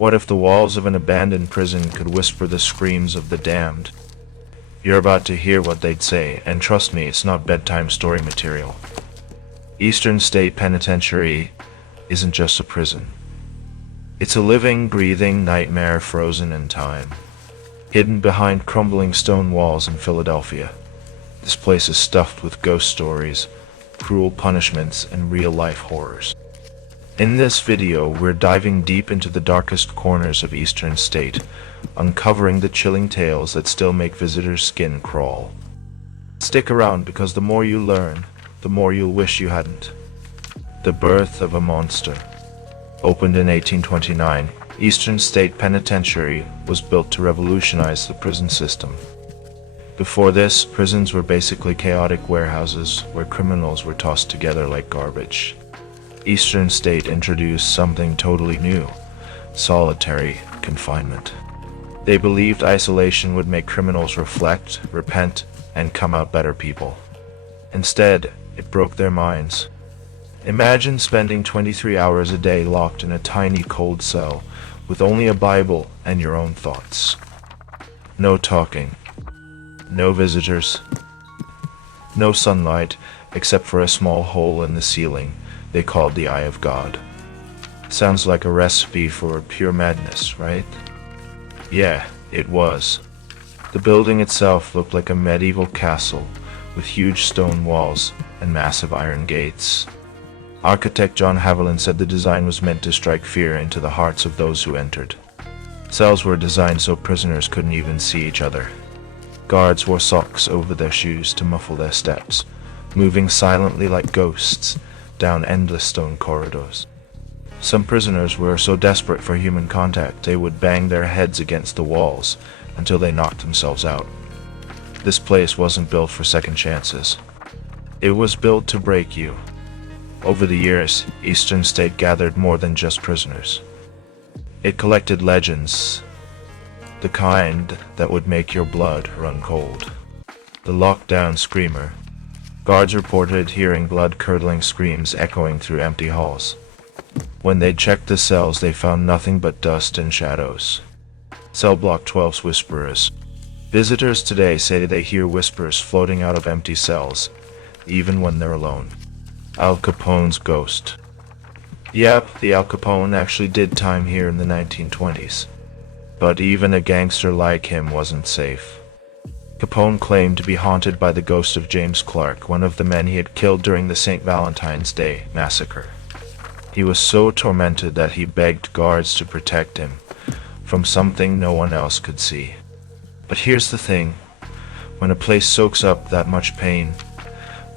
What if the walls of an abandoned prison could whisper the screams of the damned? You're about to hear what they'd say, and trust me, it's not bedtime story material. Eastern State Penitentiary isn't just a prison. It's a living, breathing nightmare frozen in time. Hidden behind crumbling stone walls in Philadelphia, this place is stuffed with ghost stories, cruel punishments, and real-life horrors. In this video, we're diving deep into the darkest corners of Eastern State, uncovering the chilling tales that still make visitors' skin crawl. Stick around, because the more you learn, the more you'll wish you hadn't. The Birth of a Monster. Opened in 1829, Eastern State Penitentiary was built to revolutionize the prison system. Before this, prisons were basically chaotic warehouses where criminals were tossed together like garbage. Eastern State introduced something totally new: solitary confinement. They believed isolation would make criminals reflect, repent, and come out better people. Instead, it broke their minds. Imagine spending 23 hours a day locked in a tiny cold cell with only a Bible and your own thoughts. No talking. No visitors. No sunlight except for a small hole in the ceiling they called the Eye of God. Sounds like a recipe for pure madness, right? Yeah, it was. The building itself looked like a medieval castle with huge stone walls and massive iron gates. Architect John Haviland said the design was meant to strike fear into the hearts of those who entered. Cells were designed so prisoners couldn't even see each other. Guards wore socks over their shoes to muffle their steps, moving silently like ghosts down endless stone corridors. Some prisoners were so desperate for human contact they would bang their heads against the walls until they knocked themselves out. This place wasn't built for second chances. It was built to break you. Over the years, Eastern State gathered more than just prisoners. It collected legends, the kind that would make your blood run cold. The lockdown screamer. Guards reported hearing blood-curdling screams echoing through empty halls. When they checked the cells, they found nothing but dust and shadows. Cell Block 12's whisperers. Visitors today say they hear whispers floating out of empty cells, even when they're alone. Al Capone's ghost. Yep, the Al Capone actually did time here in the 1920s. But even a gangster like him wasn't safe. Capone claimed to be haunted by the ghost of James Clark, one of the men he had killed during the St. Valentine's Day massacre. He was so tormented that he begged guards to protect him from something no one else could see. But here's the thing: when a place soaks up that much pain,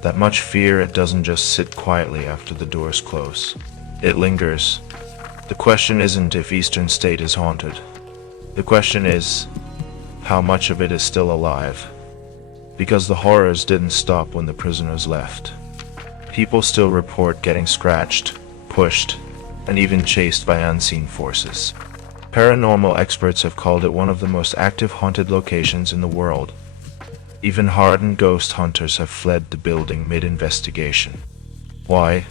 that much fear, it doesn't just sit quietly after the doors close. It lingers. The question isn't if Eastern State is haunted. The question is, how much of it is still alive? Because the horrors didn't stop when the prisoners left. People still report getting scratched, pushed, and even chased by unseen forces. Paranormal experts have called it one of the most active haunted locations in the world. Even hardened ghost hunters have fled the building mid-investigation. Why?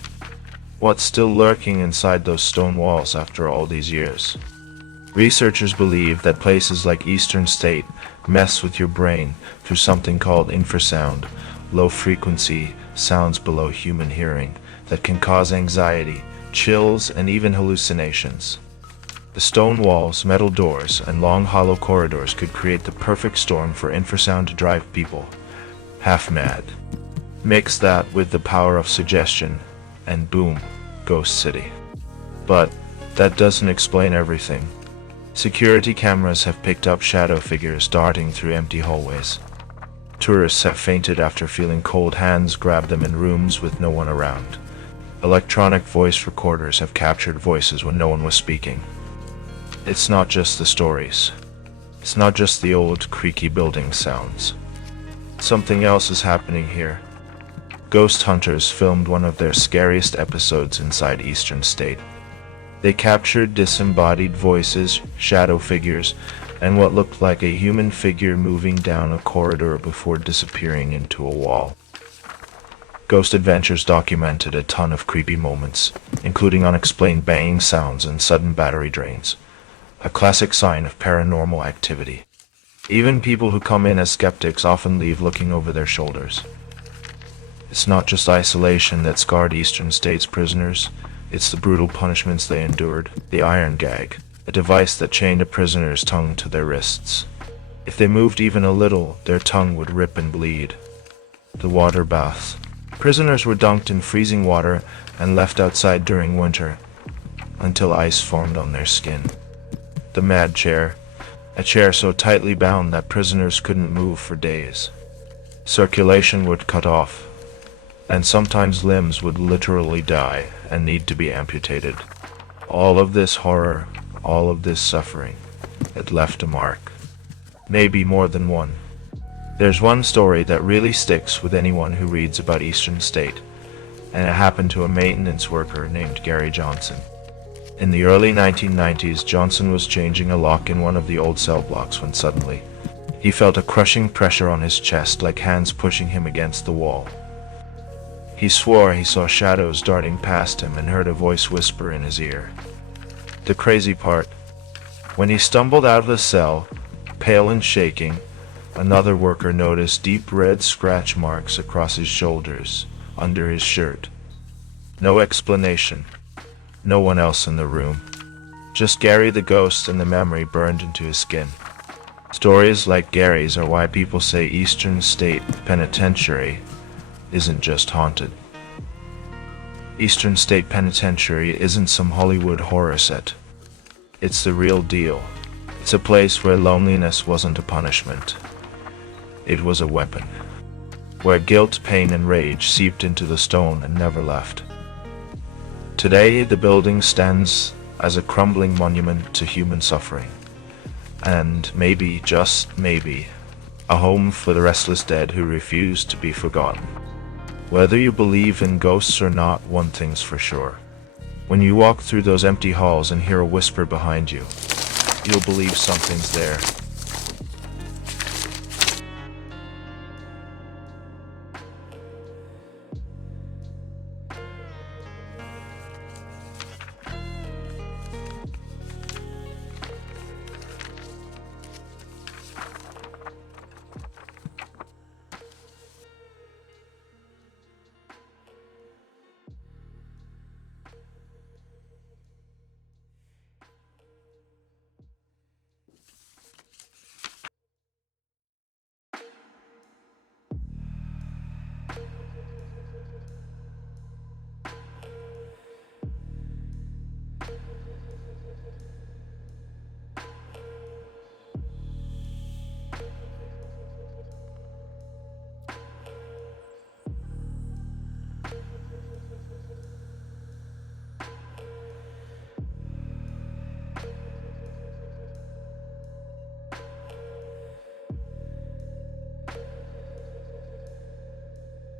What's still lurking inside those stone walls after all these years? Researchers believe that places like Eastern State mess with your brain through something called infrasound, low-frequency sounds below human hearing that can cause anxiety, chills, and even hallucinations. The stone walls, metal doors, and long hollow corridors could create the perfect storm for infrasound to drive people half mad. Mix that with the power of suggestion, and boom, Ghost City. But that doesn't explain everything. Security cameras have picked up shadow figures darting through empty hallways. Tourists have fainted after feeling cold hands grab them in rooms with no one around. Electronic voice recorders have captured voices when no one was speaking. It's not just the stories. It's not just the old, creaky building sounds. Something else is happening here. Ghost hunters filmed one of their scariest episodes inside Eastern State. They captured disembodied voices, shadow figures, and what looked like a human figure moving down a corridor before disappearing into a wall. Ghost Adventures documented a ton of creepy moments, including unexplained banging sounds and sudden battery drains. a classic sign of paranormal activity. Even people who come in as skeptics often leave looking over their shoulders. It's not just isolation that scarred Eastern State's prisoners, it's the brutal punishments they endured. The iron gag, a device that chained a prisoner's tongue to their wrists. If they moved even a little, their tongue would rip and bleed. The water baths. Prisoners were dunked in freezing water and left outside during winter until ice formed on their skin. The mad chair, a chair so tightly bound that prisoners couldn't move for days. Circulation would cut off, and sometimes limbs would literally die and need to be amputated. All of this horror, all of this suffering, it left a mark. Maybe more than one. There's one story that really sticks with anyone who reads about Eastern State, and it happened to a maintenance worker named Gary Johnson. In the early 1990s, Johnson was changing a lock in one of the old cell blocks when suddenly, he felt a crushing pressure on his chest, like hands pushing him against the wall. He swore he saw shadows darting past him and heard a voice whisper in his ear. The crazy part, when he stumbled out of the cell, pale and shaking, another worker noticed deep red scratch marks across his shoulders, under his shirt. No explanation. No one else in the room. Just Gary the ghost, and the memory burned into his skin. Stories like Gary's are why people say Eastern State Penitentiary isn't just haunted. Eastern State Penitentiary isn't some Hollywood horror set. It's the real deal. It's a place where loneliness wasn't a punishment. It was a weapon. Where guilt, pain, and rage seeped into the stone and never left. Today, the building stands as a crumbling monument to human suffering. And maybe, just maybe, a home for the restless dead who refuse to be forgotten. Whether you believe in ghosts or not, one thing's for sure. When you walk through those empty halls and hear a whisper behind you, you'll believe something's there.